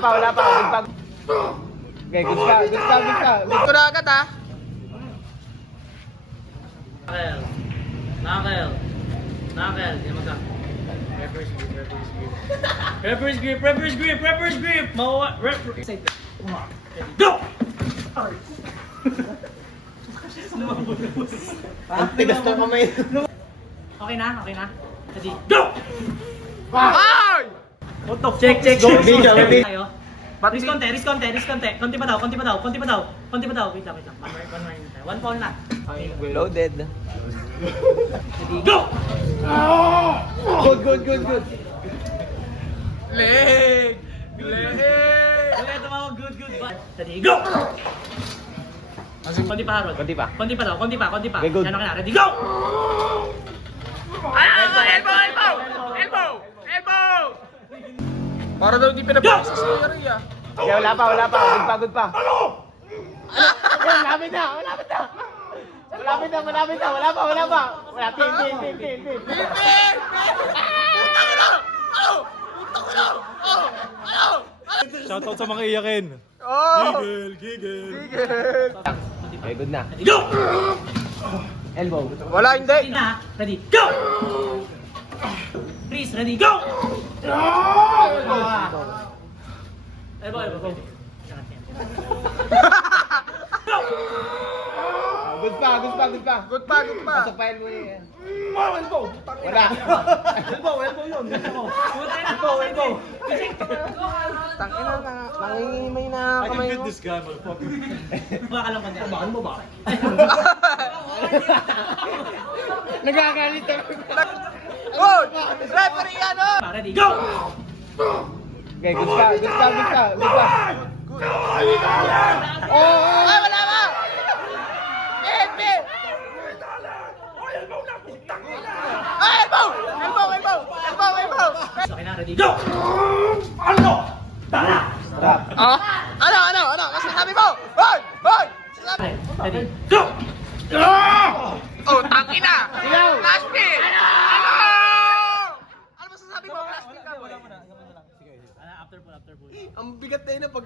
wala pa. Good pa. Okay, good pa. Good ko na agad ha. Knuckle. Yan magka. Prepper's grip. Mawa. Go! Ang tigas na kamay. Okay na? Ready? Go! Ay! Check. Video. Tayo. Risk konti. Konti pa daw. Wait lang. One more. One fall na. Loaded. Ready? Go! Good. Leg! Wala tumawag good. Ready? Go! Konti pa, Harold. Konti pa. Konti pa. Okay, good. Yan na. Ready? Go! Elbow! Para daw di pinapaksa sa area. Okay, wala pa. Good pa. Malapit na. Wala pa. Pin. Shoutout sa mga iyakin. Giggle. Okay, good na. Ready? Go! Elbow. Wala, hindi. Ready na. Ready? Go! Please, ready? Go! Elbow. Good pa. Pasok pa elbow niya. Elbow. Wala. Elbow yun. Elbow. Tangina na. Nangingimay na kamay mo. guy, motherfucker. Baka lang kanya. Bakal mo ba? Nagagalit ako. Good! Referee yan o! Ready? Go! Okay, good pa. Oh! Ay, wala ba? Pin! Ay, elbow! Okay na, ready? Go! Tara! Ah? Ano? Mas sinabi mo? Hoy! Ready? Go! Oh, tangina! Last pin! Ano masasabi mo? Last pin ka, boy. After pull. Ang bigat na yun pag...